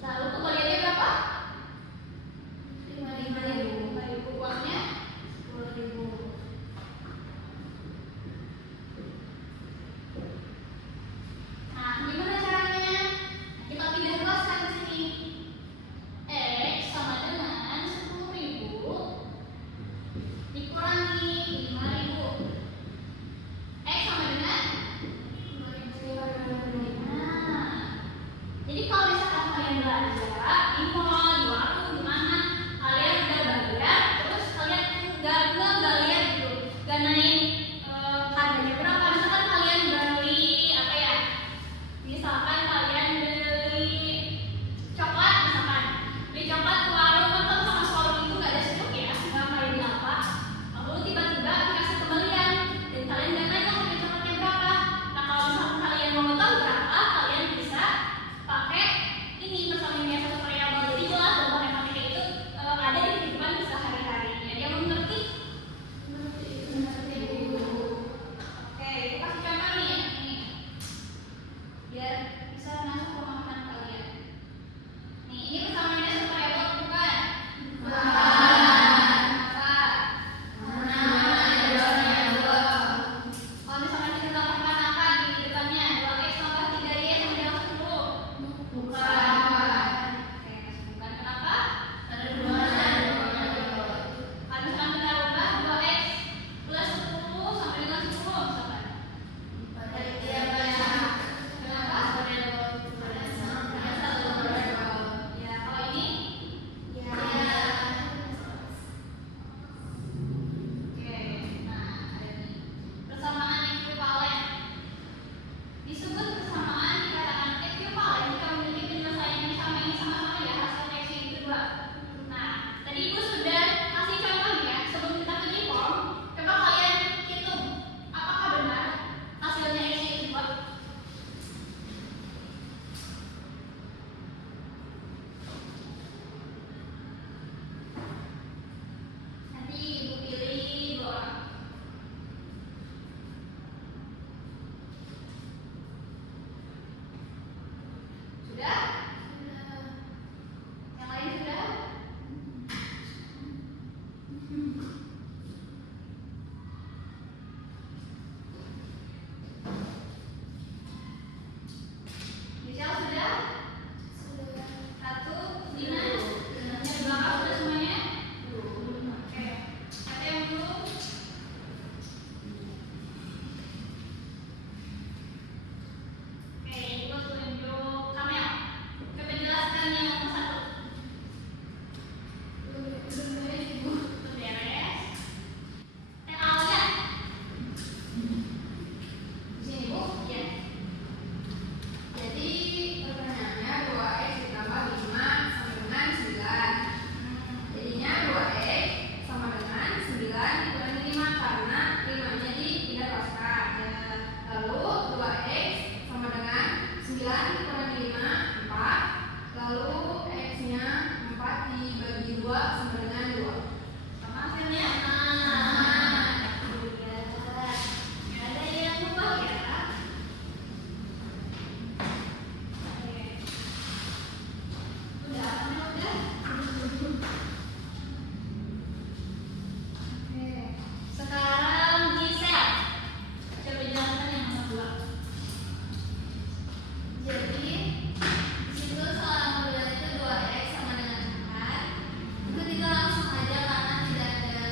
Lalu kembaliannya berapa? 5.000. 5.000. Uangnya 10.000. Nah, gimana caranya? Kita pindah ruaskan ke sini. X sama dengan 10.000 dikurangi 5.000. X sama dengan 5.000. Nah, jadi kalau misalkan kalian belanja di mall, di warung, di mana kalian udah bayar, terus kalian nggak lihat gitu, nggak naik harganya berapa. Misalkan kalian beli apa ya? Misalkan kalian beli coklat, beli coklat ke warung, kan sama warung itu nggak ada stok ya, nggak kayak di lapak. Lalu tiba-tiba dikasih kembalian dan kalian nggak nanya harga coklatnya berapa. Nah, kalau misalkan kalian mau tahu berapa, kalian bisa pakai ini persamaan biasa variabel. Jadi jelas bahwa matematika itu ada di kehidupan sehari-hari. Jadi yang mengerti? Oke, aku kasih contoh nih ya. Nih, biar bisa masuk pemahaman kalian. Nih, ini persamaan biasa variabel bukan? Kalau misalkan kita tambahkan angka di depannya 2x tambah 3y sama dengan 10. Bukan. Oke, bukan. Kenapa? Ada 2. Kalau misalkan kita rubah 2x plus 10 sama dengan 10 misalkan. Kenapa? Ya, kalau ini? Oke, nah ada nih. Persamaan ekuivalen. Disebut persamaan dikatakan ekuivalen jika memiliki penyelesaian yang sama. Ini sama-sama ya hasil X yang kedua. Nah, tadi Ibu sudah kasih contoh ya. Sebelum kita ke form, coba kalian hitung apakah benar hasilnya X yang kedua. Nanti Ibu pilih 2 orang. Sudah? Yang lain sudah? Michelle sudah? Satu, Dina? Yang di belakang sudah semuanya? Oke. Siapa yang belum? Oke, Ibu tunjuk Kamel. Coba jelaskan yang nomor 1. Beres. Alia. Di sini Bu? Iya. Jadi pertanyaannya 2x ditambah 5 sama dengan 9. Jadinya 2x sama dengan 9 dikurangi 5 karena 5-nya dipindah ruaskan. Lalu 2x sama dengan 9 dikurangi 5, 4. Lalu x-nya 4 dibagi 2 sama dengan 2. Sama hasilnya? Nggak ada yang berubah ya, Kak? Oke. Udah, Kamel udah? Oke. Sekarang Giselle. Coba jelaskan yang nomor 2. Jadi di situ soal modular itu 2x sama dengan 4. Itu kita langsung aja karena tidak ada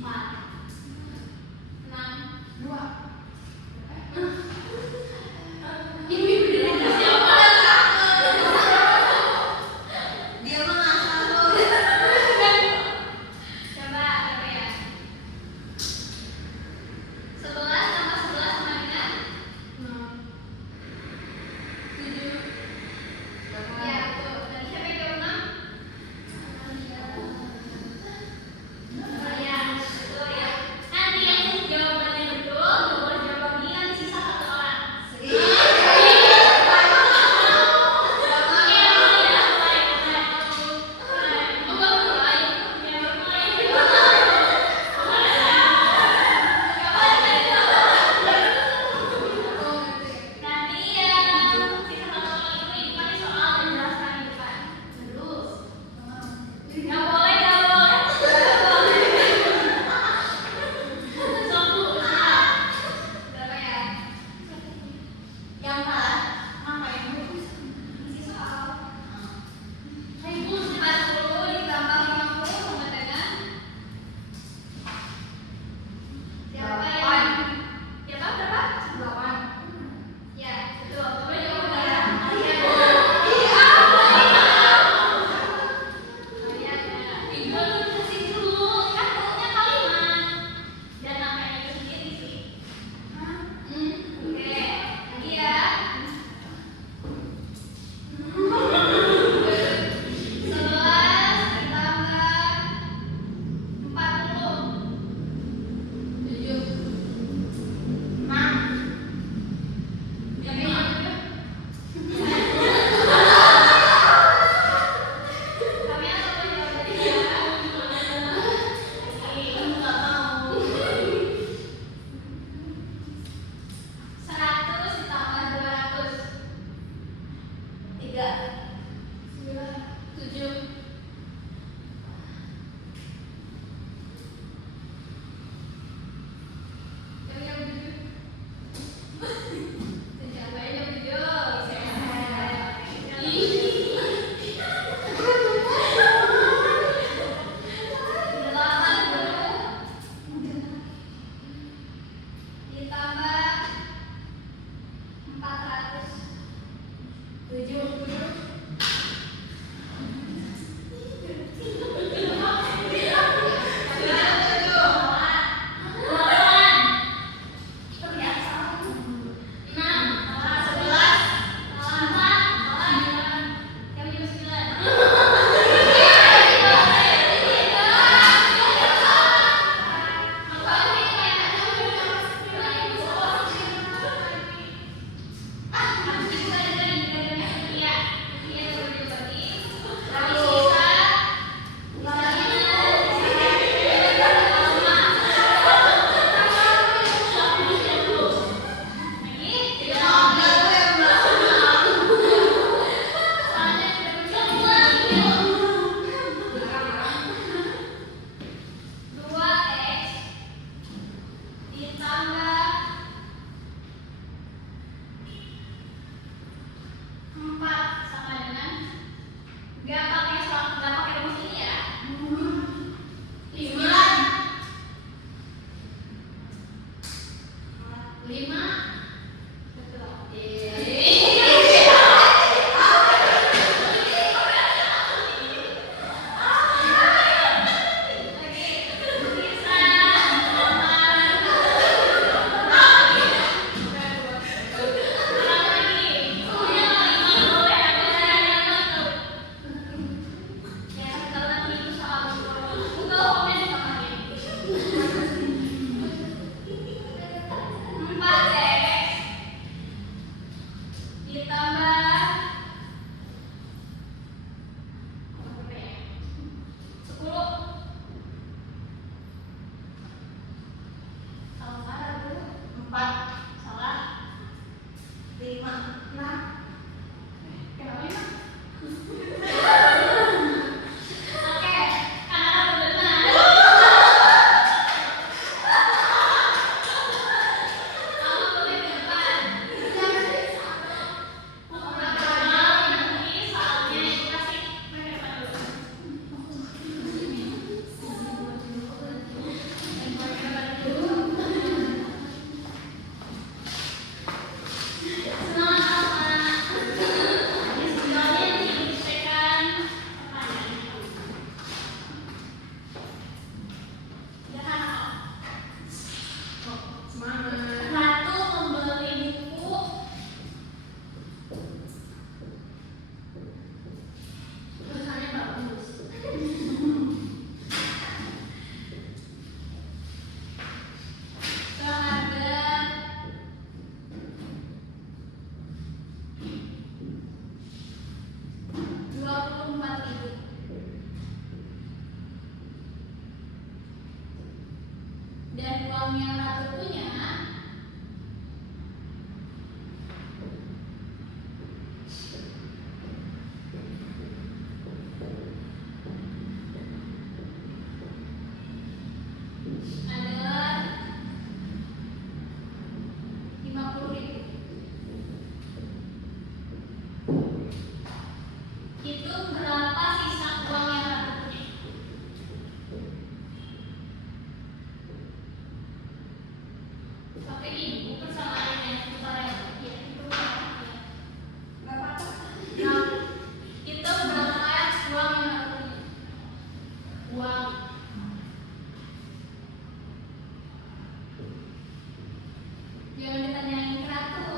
4. 6, 2. Ibu-ibu dari siapa? Dia mah ngasal loh. Coba berapa ya? 11 tambah 11 sama dengan 7. ya betul. Tadi siapa yang jawab 6? Ya, betul ya. uang yang Ratu punya adalah 50.000. Hitung berapa sisa uang yang Ratu punya. Pakai ini persamaan yang putar ya. Iya, itu berapa? Berapa tuh? Nah, hitung berapa uang yang Ratu punya. Uang. Jangan ditanyain ke Ratu.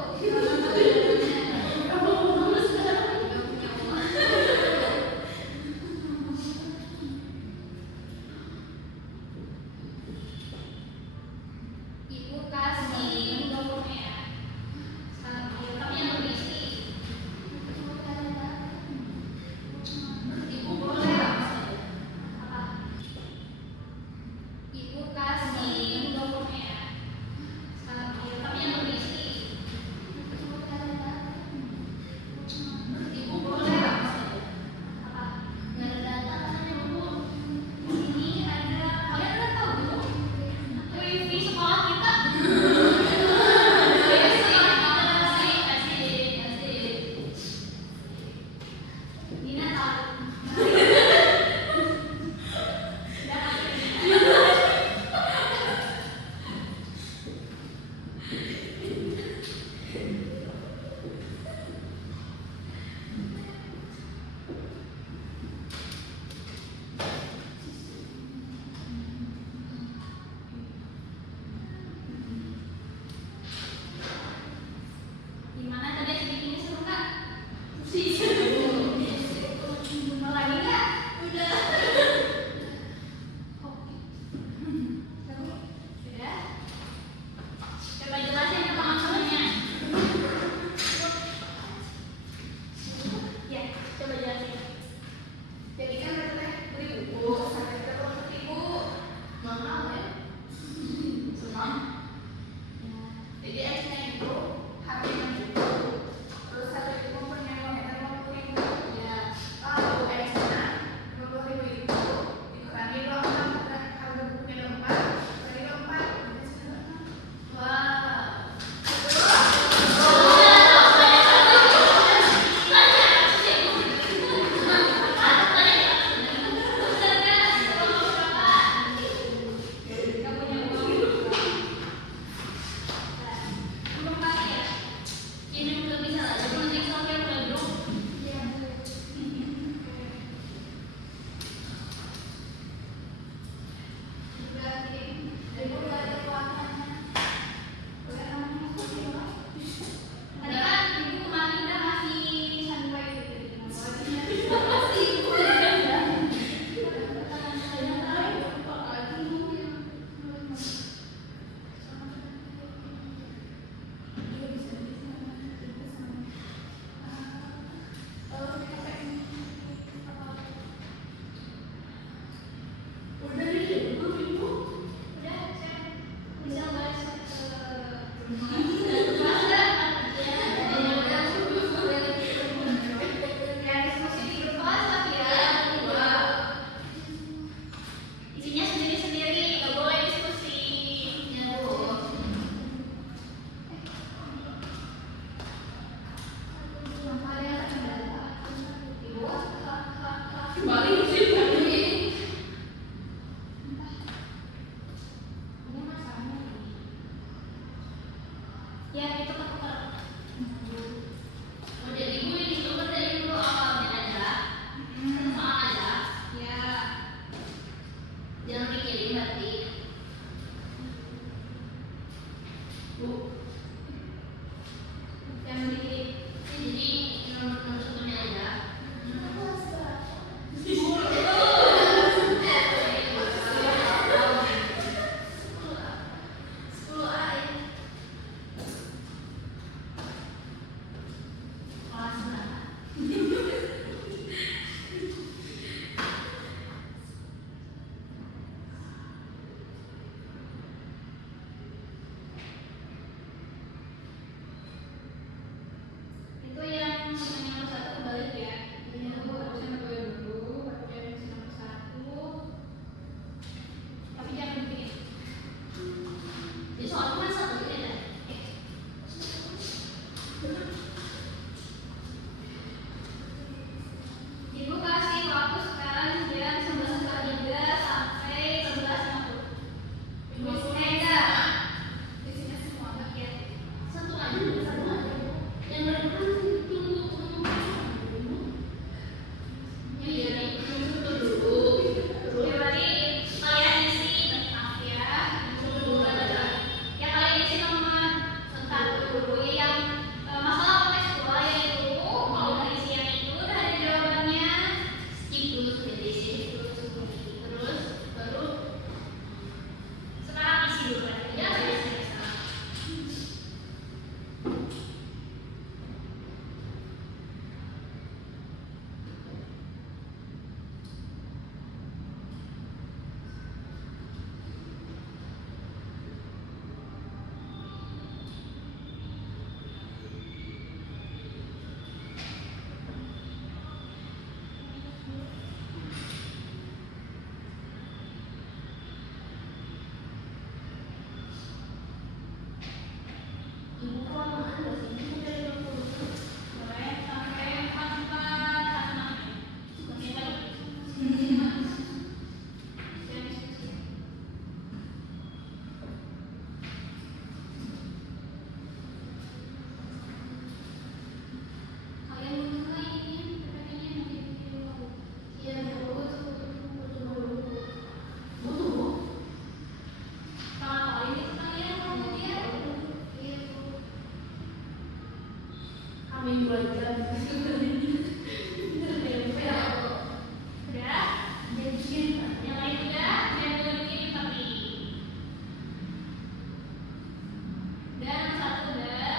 Ibu kasih dokumen. Tapi yang berisi. Ibu boleh apa? Ibu kasih dokumen. Tapi yang berisi. Ibu boleh apa? Nggak ada data katanya Bu. Ini ada. Kalian udah tahu Bu? Wifi sekolah kita. Asik. Dina tahu. Gimana tadi bikinnya seru kan? Mau lagi nggak? Udah. Oke. Seru? Sudah. Coba jelasin apa maksudnya. Ya, coba jelasin. Jadi kan Teteh beli buku sampai kita belum beli buku. Mahal ya? Semua. Jadi X-nya itu harganya itu, terus satu itu penyewaannya 50.000. Ya. Kalau X-nya 50.000 itu kan di harga bukunya 24, dari 24. Wah. Tadi kan ibu kemarin udah ngasih sunblock gitu. Udah, saya bisa bahas isinya sendiri-sendiri, nggak boleh diskusi. Ya, Bu. Balik sih. Ya, itu ketukar. Oh, jadi Bu ini coba dari dulu awalnya aja. Sama aja. Ya. Jangan pikirin berarti. Bu. Jangan pikirin. Jadi nomor satunya aja. Kelas berapa? Udah? Yang lain udah? Yang belum bikin tapi. Dan satu udah.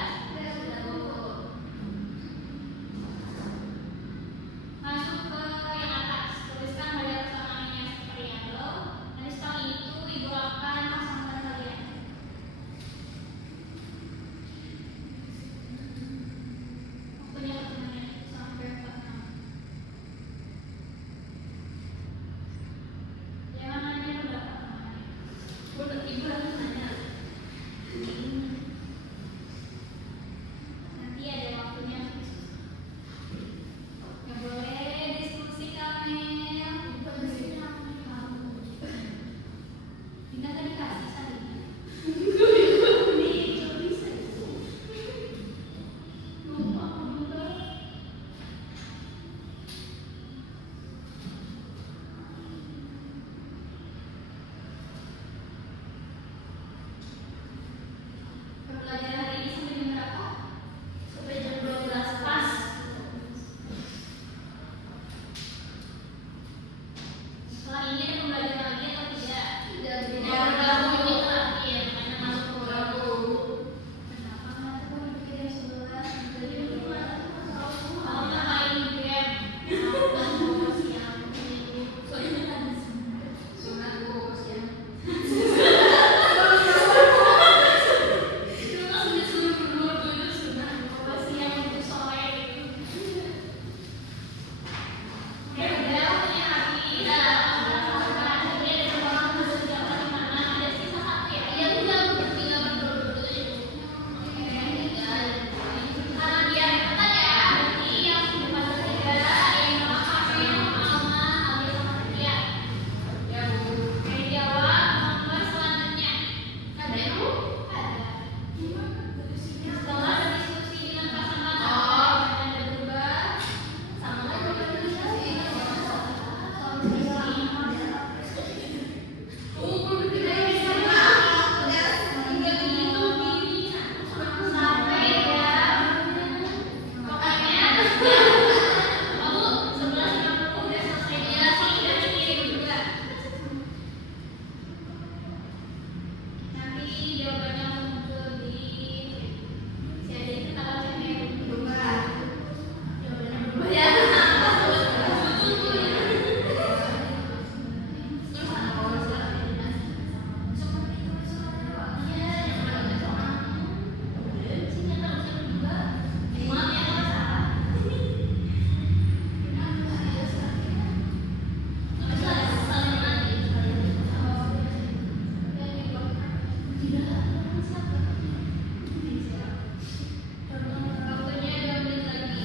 Masuk ke yang atas. Tuliskan pada persamaan seperti yang lo. Nanti setelah itu ibu akan pasangkan kalian. Waktunya 1 menit sampai 46. Jangan nanya pendapat namanya. Ibu harus nanya. Nanti ada waktunya. Nggak boleh diskusi Kamel. Dina tadi kasih salingnya. Lupa juga. Pembelajaran hari ini sampai jam berapa? Sampai jam 12 pas. Setelah ini ada pembelajaran lagi atau tidak? Tidak. Bergabung ini terakhir. Hanya masuk ke bergabung. Kenapa nggak tuh bikin jam 11? Jadi kalau ngapain game? Mau siang. Soalnya ada Sunat gua kasihan. Setelah berdiskusi dengan pasangan ada berubah sama sampai pokoknya kamu 11.50 udah selesai jelasin dan dikirim juga. Nanti jawabannya muncul di si ada itu tanggal cewek berubah. Jawabannya berubah ya. Maaf ya kalau salah. Waktunya 2 menit lagi.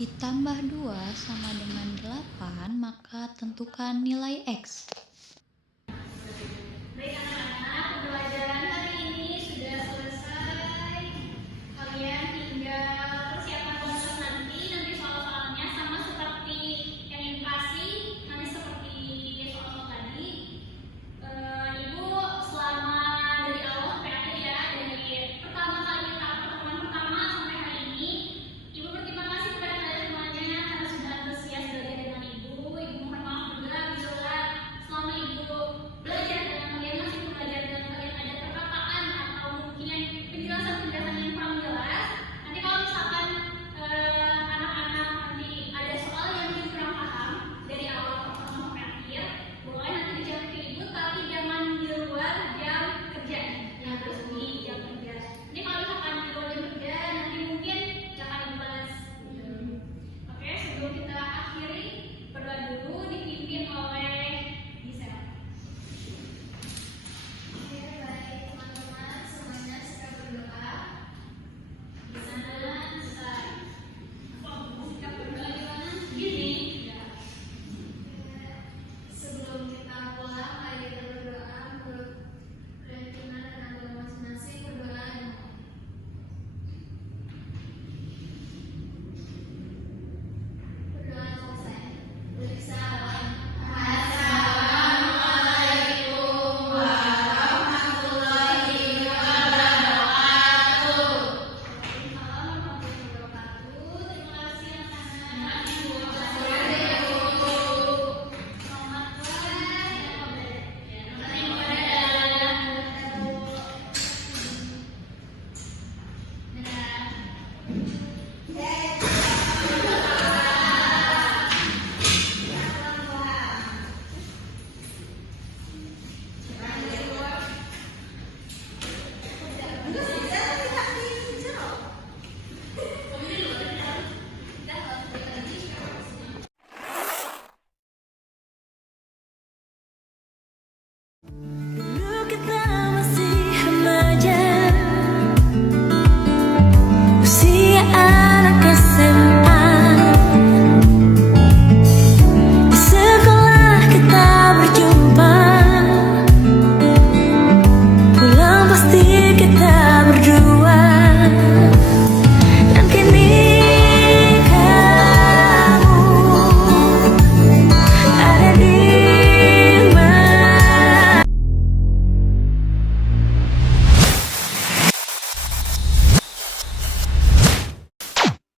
ditambah 2 sama dengan 8, maka tentukan nilai X.